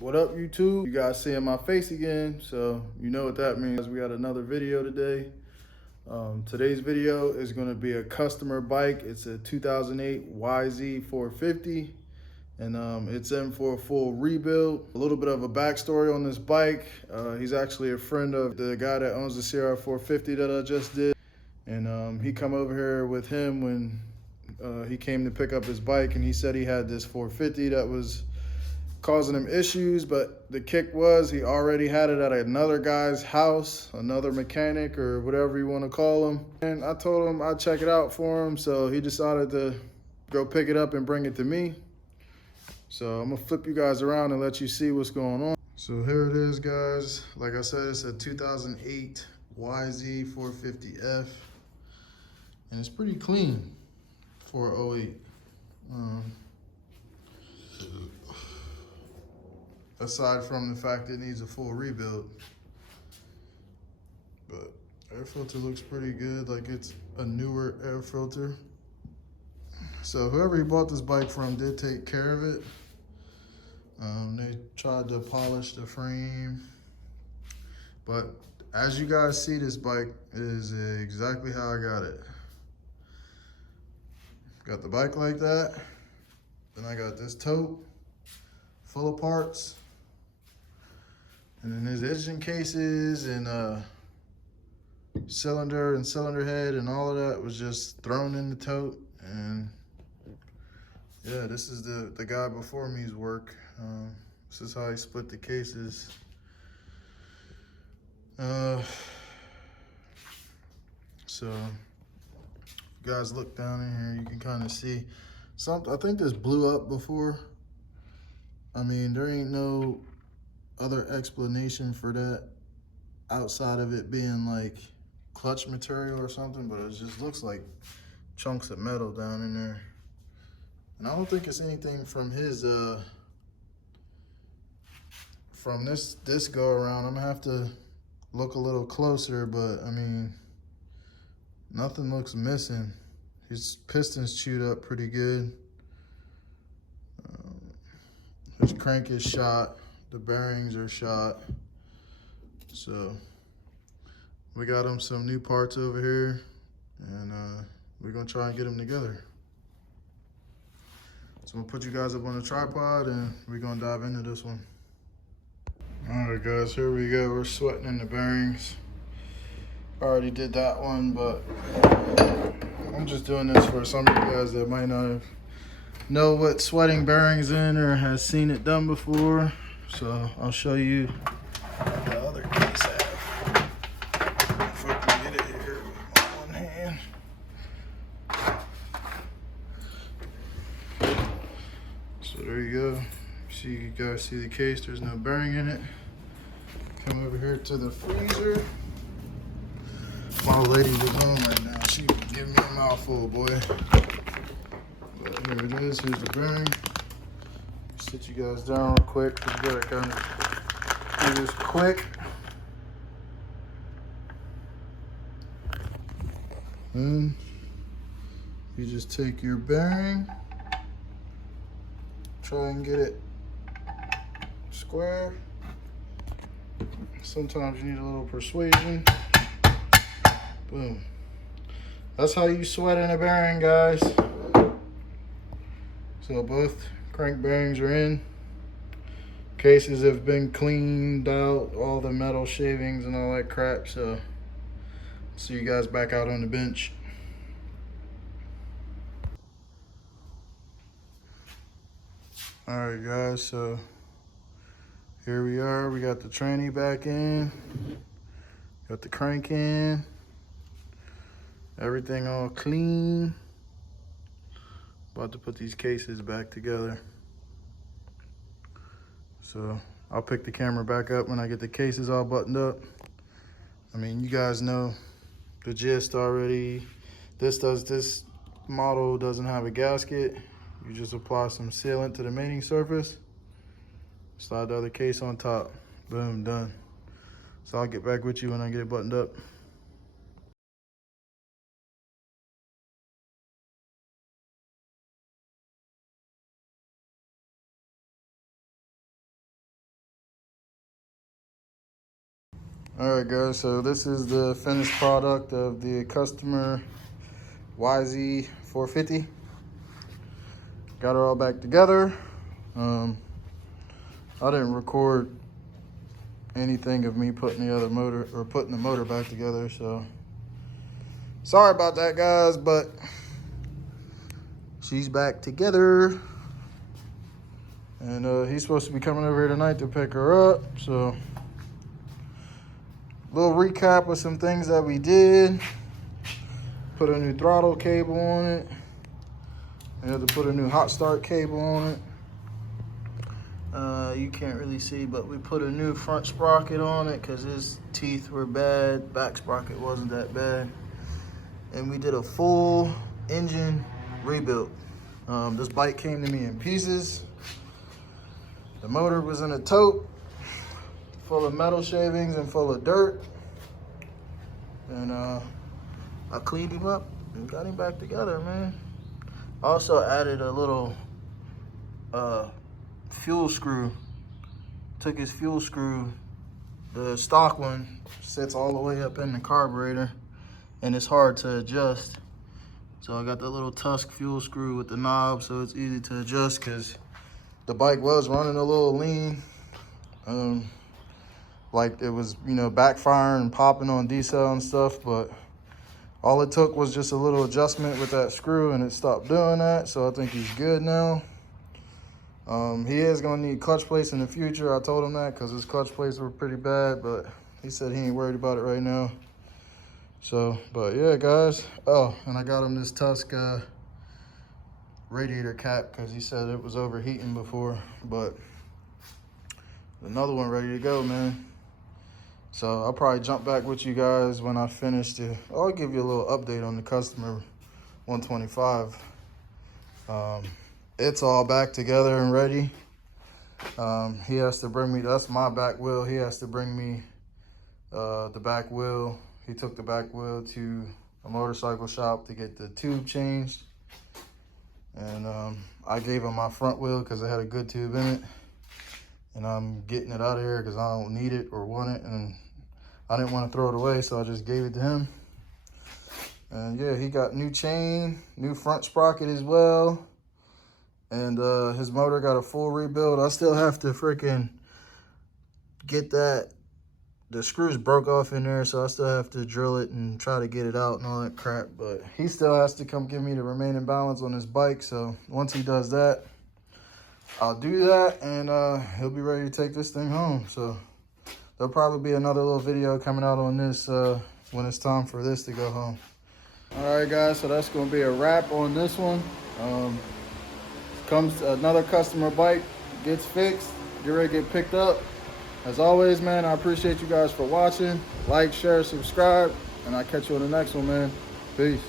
What up, YouTube? You guys seeing my face again, so you know what that means. We got another video today. Today's video is going to be a customer bike. It's a 2008 YZ450, and it's in for a full rebuild. A little bit of a backstory on this bike. He's actually a friend of the guy that owns the CR450 that I just did, and he come over here with him when he came to pick up his bike, and he said he had this 450 that was causing him issues, but the kick was he already had it at another guy's house, another mechanic or whatever you want to call him. And I told him I'd check it out for him, so he decided to go pick it up and bring it to me. So I'm gonna flip you guys around and let you see what's going on. So here it is, guys. Like I said, it's a 2008 YZ450f, and it's pretty clean for 08. Aside from the fact it needs a full rebuild. But air filter looks pretty good, like it's a newer air filter. So whoever he bought this bike from did take care of it. They tried to polish the frame. But as you guys see, this bike is exactly how I got it. Got the bike like that. Then I got this tote full of parts. And then his engine cases and cylinder and cylinder head and all of that was just thrown in the tote. And yeah, this is the guy before me's work. This is how he split the cases. So if you guys look down in here, you can kind of see something. I think this blew up before. I mean, there ain't no other explanation for that outside of it being like clutch material or something, but it just looks like chunks of metal down in there. And I don't think it's anything from his from this go around. I'm gonna have to look a little closer, but I mean, nothing looks missing. His piston's chewed up pretty good. His crank is shot. The bearings are shot. So we got him some new parts over here, and we're gonna try and get them together. So I'm gonna put you guys up on the tripod and we're gonna dive into this one. All right, guys, here we go. We're sweating in the bearings. Already did that one, but I'm just doing this for some of you guys that might not know what sweating bearings in or has seen it done before. So I'll show you the other case I have. If I can get it here with my one hand. So there you go. See, you guys see the case, there's no bearing in it. Come over here to the freezer. My lady was on right now. She would give me a mouthful, boy. But here it is, here's the bearing. Sit you guys down real quick. We gotta kind of do this quick. And you just take your bearing, try and get it square. Sometimes you need a little persuasion. Boom. That's how you sweat in a bearing, guys. So both crank bearings are in. Cases have been cleaned out, all the metal shavings and all that crap. So see you guys back out on the bench. All right, guys, so here we are. We got the tranny back in, got the crank in, everything all clean. About to put these cases back together. So I'll pick the camera back up when I get the cases all buttoned up. I mean, you guys know the gist already. This model doesn't have a gasket. You just apply some sealant to the mating surface, slide the other case on top, boom, done. So I'll get back with you when I get it buttoned up. All right, guys, so this is the finished product of the customer YZ450. Got her all back together. I didn't record anything of me putting the motor back together, so sorry about that, guys, but she's back together. And he's supposed to be coming over here tonight to pick her up, so little recap of some things that we did. Put a new throttle cable on it. I had to put a new hot start cable on it. You can't really see, but we put a new front sprocket on it because his teeth were bad. Back sprocket wasn't that bad. And we did a full engine rebuild. This bike came to me in pieces. The motor was in a tote full of metal shavings and full of dirt. And I cleaned him up and got him back together, man. Also added a little fuel screw. Took his fuel screw, the stock one sits all the way up in the carburetor and it's hard to adjust. So I got the little Tusk fuel screw with the knob, so it's easy to adjust because the bike was running a little lean. Like it was, you know, backfiring and popping on decel and stuff, but all it took was just a little adjustment with that screw and it stopped doing that. So I think he's good now. He is gonna need clutch plates in the future. I told him that because his clutch plates were pretty bad, but he said he ain't worried about it right now. So, but yeah, guys. Oh, and I got him this Tusk radiator cap because he said it was overheating before, but another one ready to go, man. So I'll probably jump back with you guys when I finish I'll give you a little update on the customer 125. It's all back together and ready. He has to bring me, that's my back wheel. He has to bring me the back wheel. He took the back wheel to a motorcycle shop to get the tube changed. And I gave him my front wheel because it had a good tube in it. And I'm getting it out of here because I don't need it or want it. And I didn't want to throw it away, so I just gave it to him. And yeah, he got new chain, new front sprocket as well. And his motor got a full rebuild. I still have to freaking get the screws broke off in there, so I still have to drill it and try to get it out and all that crap. But he still has to come give me the remaining balance on his bike. So once he does that, I'll do that, and he'll be ready to take this thing home. So there'll probably be another little video coming out on this when it's time for this to go home. All right, guys, so that's going to be a wrap on this one. Comes another customer bike, gets fixed, get ready to get picked up. As always, man, I appreciate you guys for watching. Like, share, subscribe, and I'll catch you on the next one, man. Peace.